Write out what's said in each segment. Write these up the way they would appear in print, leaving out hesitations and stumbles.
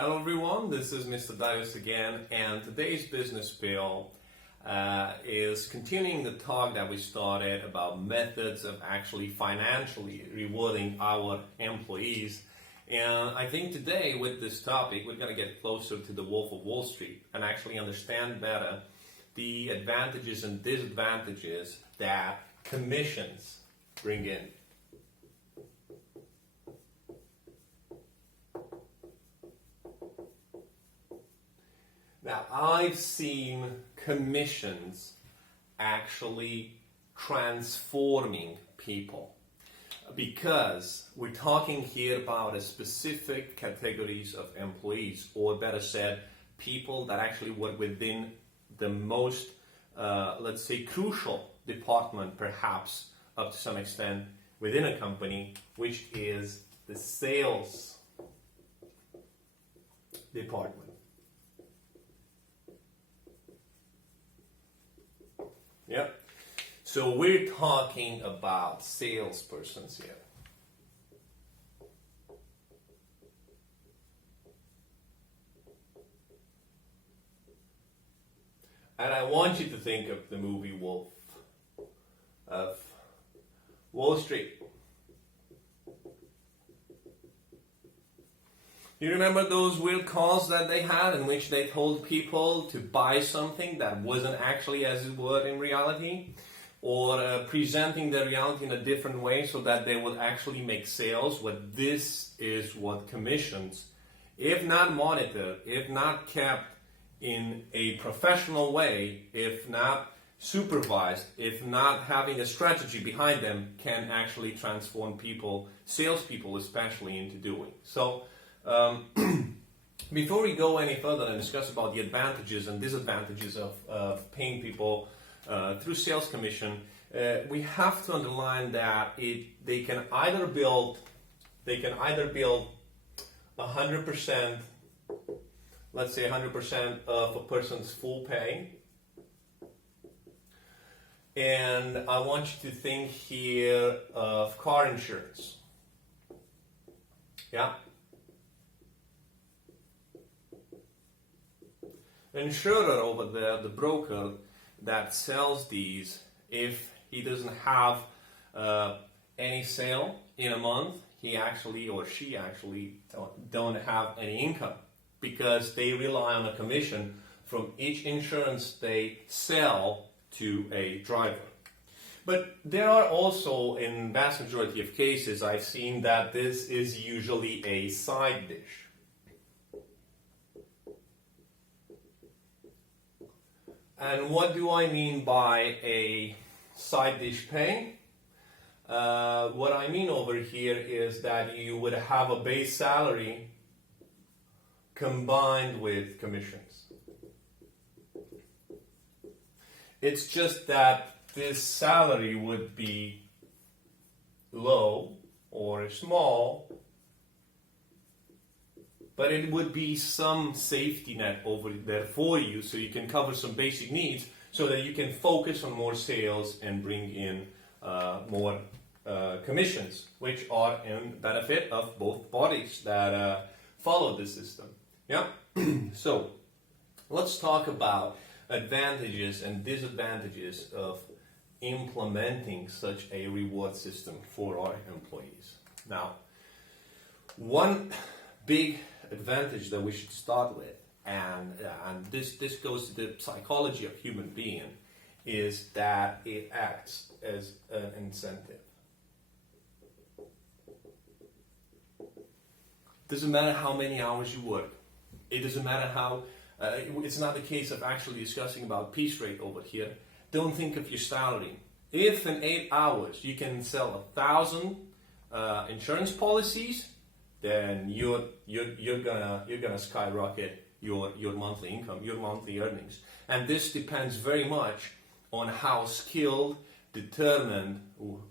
Hello everyone, this is Mr. Darius again, and today's business bill is continuing the talk that we started about methods of actually financially rewarding our employees. And I think today with this topic we're going to get closer to the Wolf of Wall Street and actually understand better the advantages and disadvantages that commissions bring in. Now, I've seen commissions actually transforming people because we're talking here about a specific categories of employees, or better said, people that actually work within the most, let's say, crucial department, perhaps up to some extent, within a company, which is the sales department. Yep. So we're talking about salespersons here. And I want you to think of the movie Wolf of Wall Street. You remember those weird calls that they had in which they told people to buy something that wasn't actually as it were in reality? Or presenting the reality in a different way so that they would actually make sales? Well, this is what commissions, if not monitored, if not kept in a professional way, if not supervised, if not having a strategy behind them, can actually transform people, salespeople especially, into doing. So, before we go any further and discuss about the advantages and disadvantages of paying people through sales commission, we have to underline that they can either build 100%, let's say 100% of a person's full pay. And I want you to think here of car insurance. Yeah. The insurer over there, the broker that sells these, if he doesn't have any sale in a month, he actually or she actually don't have any income, because they rely on a commission from each insurance they sell to a driver. But there are also, in vast majority of cases, I've seen that this is usually a side dish. And what do I mean by a side dish pay? What I mean over here is that you would have a base salary combined with commissions. It's just that this salary would be low or small, but it would be some safety net over there for you, so you can cover some basic needs so that you can focus on more sales and bring in more commissions, which are in benefit of both parties that follow the system. Yeah. So let's talk about advantages and disadvantages of implementing such a reward system for our employees. Now, one big advantage that we should start with, and this goes to the psychology of human being, is that it acts as an incentive. Doesn't matter how many hours you work. It doesn't matter how. It's not the case of actually discussing about piece rate over here. Don't think of your salary. If in 8 hours you can sell 1,000 insurance policies, then you're gonna skyrocket your monthly income, your monthly earnings. And this depends very much on how skilled, determined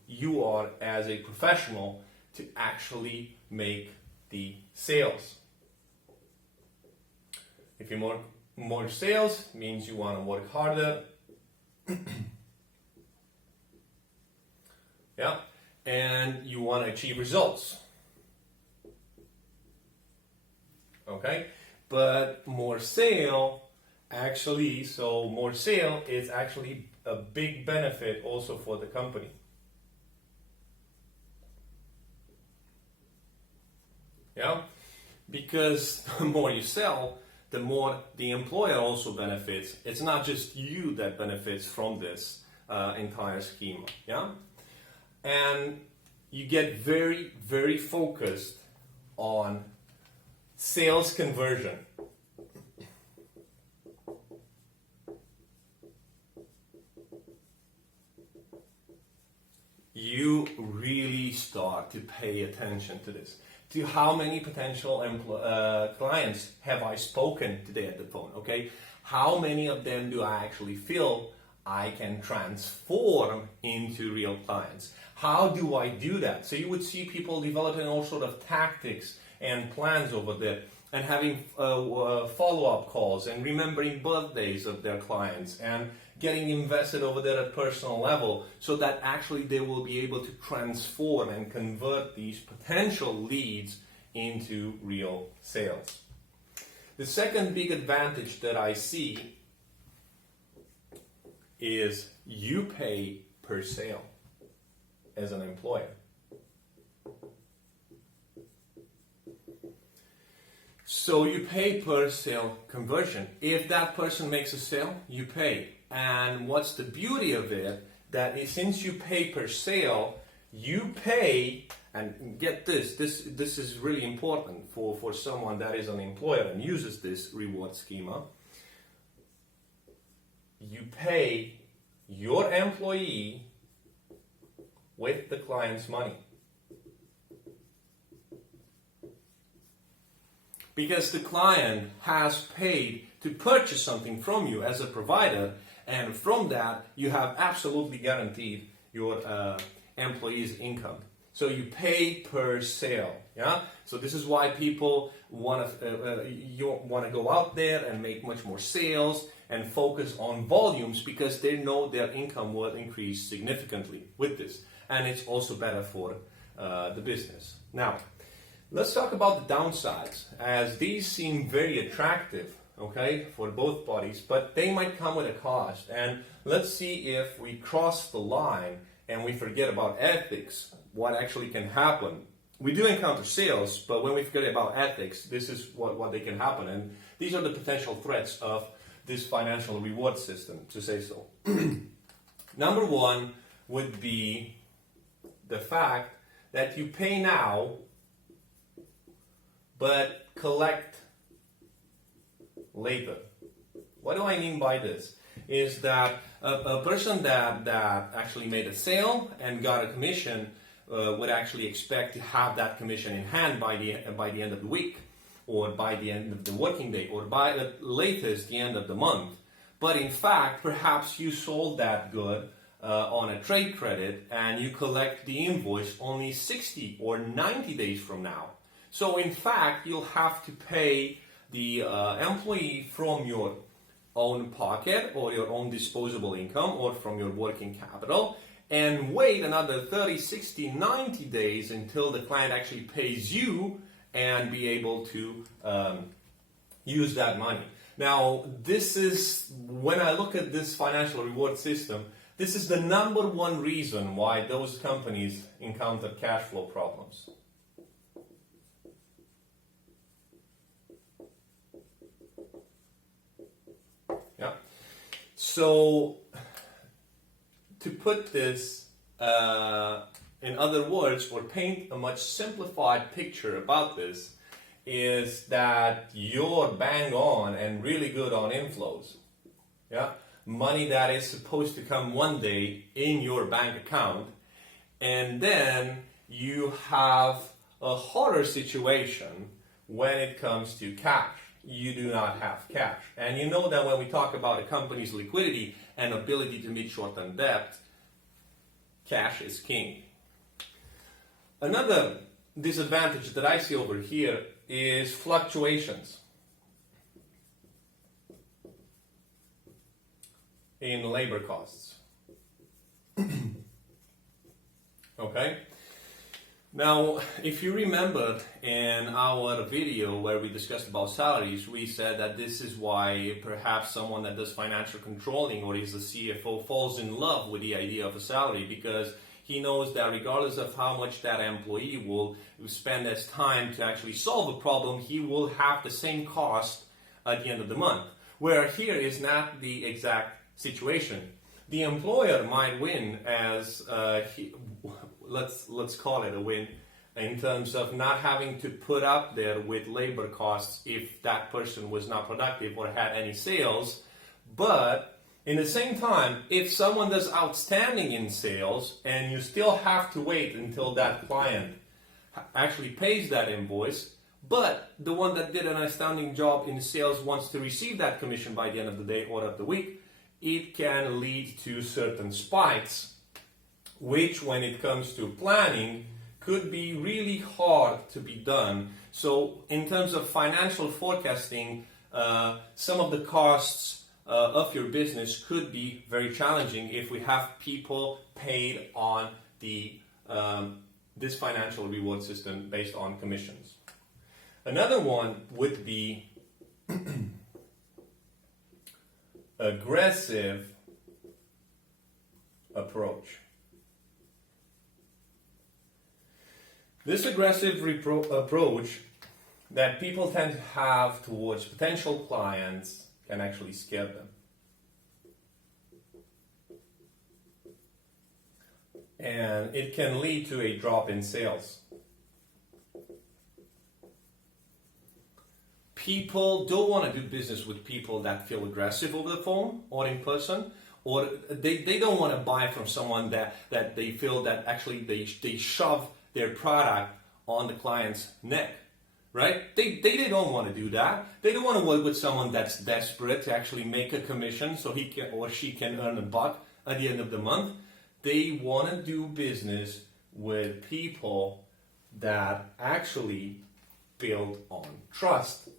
you are as a professional to actually make the sales. If you're more sales, means you want to work harder. Yeah, and you want to achieve results. okay? But more sale more sale is actually a big benefit also for the company. Yeah, because the more you sell, the more the employer also benefits. It's not just you that benefits from this entire schema. Yeah, and you get very, very focused on sales conversion. You really start to pay attention to this. To how many potential clients have I spoken today at the phone, okay? How many of them do I actually feel I can transform into real clients? How do I do that? So you would see people developing all sort of tactics and plans over there, and having follow-up calls and remembering birthdays of their clients and getting invested over there at personal level, so that actually they will be able to transform and convert these potential leads into real sales. The second big advantage that I see is you pay per sale as an employer. So you pay per sale conversion. If that person makes a sale, you pay. And what's the beauty of it? That is, since you pay per sale, you pay, and get this is really important for someone that is an employer and uses this reward schema. You pay your employee with the client's money. Because the client has paid to purchase something from you as a provider, and from that you have absolutely guaranteed your employee's income. So you pay per sale. Yeah. So this is why people want to go out there and make much more sales and focus on volumes, because they know their income will increase significantly with this, and it's also better for the business. Now, let's talk about the downsides, as these seem very attractive, okay, for both parties, but they might come with a cost. And let's see if we cross the line and we forget about ethics, what actually can happen. We do encounter sales, but when we forget about ethics, this is what they can happen. And these are the potential threats of this financial reward system, to say so. Number one would be the fact that you pay now, but collect later. What do I mean by this? Is that a person that actually made a sale and got a commission would actually expect to have that commission in hand by the end of the week, or by the end of the working day, or by the latest the end of the month. But in fact, perhaps you sold that good on a trade credit and you collect the invoice only 60 or 90 days from now. So in fact, you'll have to pay the employee from your own pocket or your own disposable income or from your working capital, and wait another 30, 60, 90 days until the client actually pays you and be able to use that money. Now, this is, when I look at this financial reward system, this is the number one reason why those companies encounter cash flow problems. Yeah. So, to put this in other words, or paint a much simplified picture about this, is that you're bang on and really good on inflows. Yeah, money that is supposed to come one day in your bank account, and then you have a horror situation when it comes to cash. You do not have cash. And you know that when we talk about a company's liquidity and ability to meet short-term debt, cash is king. Another disadvantage that I see over here is fluctuations in labor costs. Okay? Now, if you remember in our video where we discussed about salaries, we said that this is why perhaps someone that does financial controlling or is a CFO falls in love with the idea of a salary, because he knows that regardless of how much that employee will spend his time to actually solve a problem, he will have the same cost at the end of the month. Where here is not the exact situation. The employer might win as let's call it a win in terms of not having to put up there with labor costs if that person was not productive or had any sales. But in the same time, if someone does outstanding in sales and you still have to wait until that client actually pays that invoice, but the one that did an outstanding job in sales wants to receive that commission by the end of the day or of the week, it can lead to certain spikes, which when it comes to planning could be really hard to be done. So in terms of financial forecasting, some of the costs of your business could be very challenging if we have people paid on the this financial reward system based on commissions. Another one would be aggressive approach. This aggressive approach that people tend to have towards potential clients can actually scare them. And it can lead to a drop in sales. People don't want to do business with people that feel aggressive over the phone or in person, or they don't want to buy from someone that they feel that actually they shove their product on the client's neck, right? They don't want to do that. They don't want to work with someone that's desperate to actually make a commission so he can or she can earn a buck at the end of the month. They want to do business with people that actually build on trust.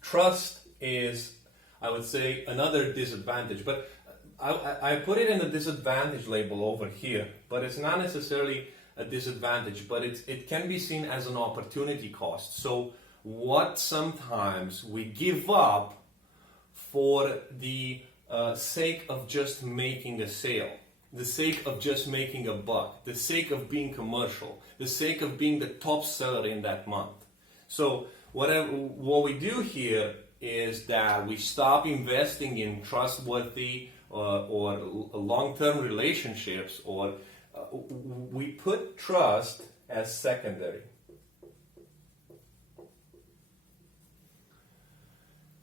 Trust is, I would say, another disadvantage, but I put it in the disadvantage label over here, but it's not necessarily a disadvantage, but it can be seen as an opportunity cost. So what sometimes we give up for the sake of just making a sale, the sake of just making a buck, the sake of being commercial, the sake of being the top seller in that month. So what we do here is that we stop investing in trustworthy or long-term relationships, or we put trust as secondary.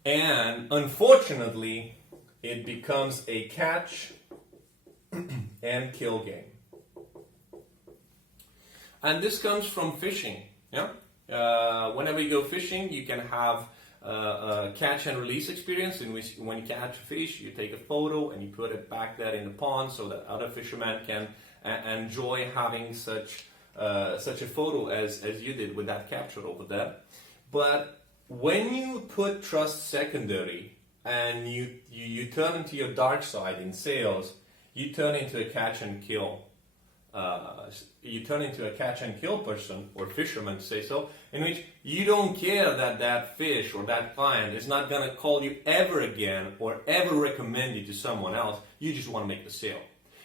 And unfortunately, it becomes a catch and kill game. And this comes from fishing. Yeah. Whenever you go fishing, you can have a catch and release experience in which when you catch a fish, you take a photo and you put it back there in the pond so that other fishermen can enjoy having such a photo as you did with that capture over there. But when you put trust secondary and you turn into your dark side in sales, you turn into a catch and kill. You turn into a catch and kill person, or fisherman to say so, in which you don't care that that fish or that client is not going to call you ever again or ever recommend you to someone else. You just want to make the sale.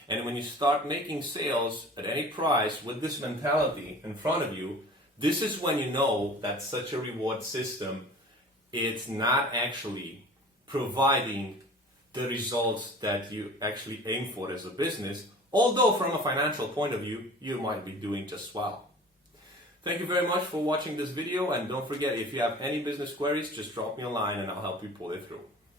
And when you start making sales at any price with this mentality in front of you, this is when you know that such a reward system, it's not actually providing the results that you actually aim for as a business. Although from a financial point of view, you might be doing just well. Thank you very much for watching this video, and don't forget, if you have any business queries, just drop me a line and I'll help you pull it through.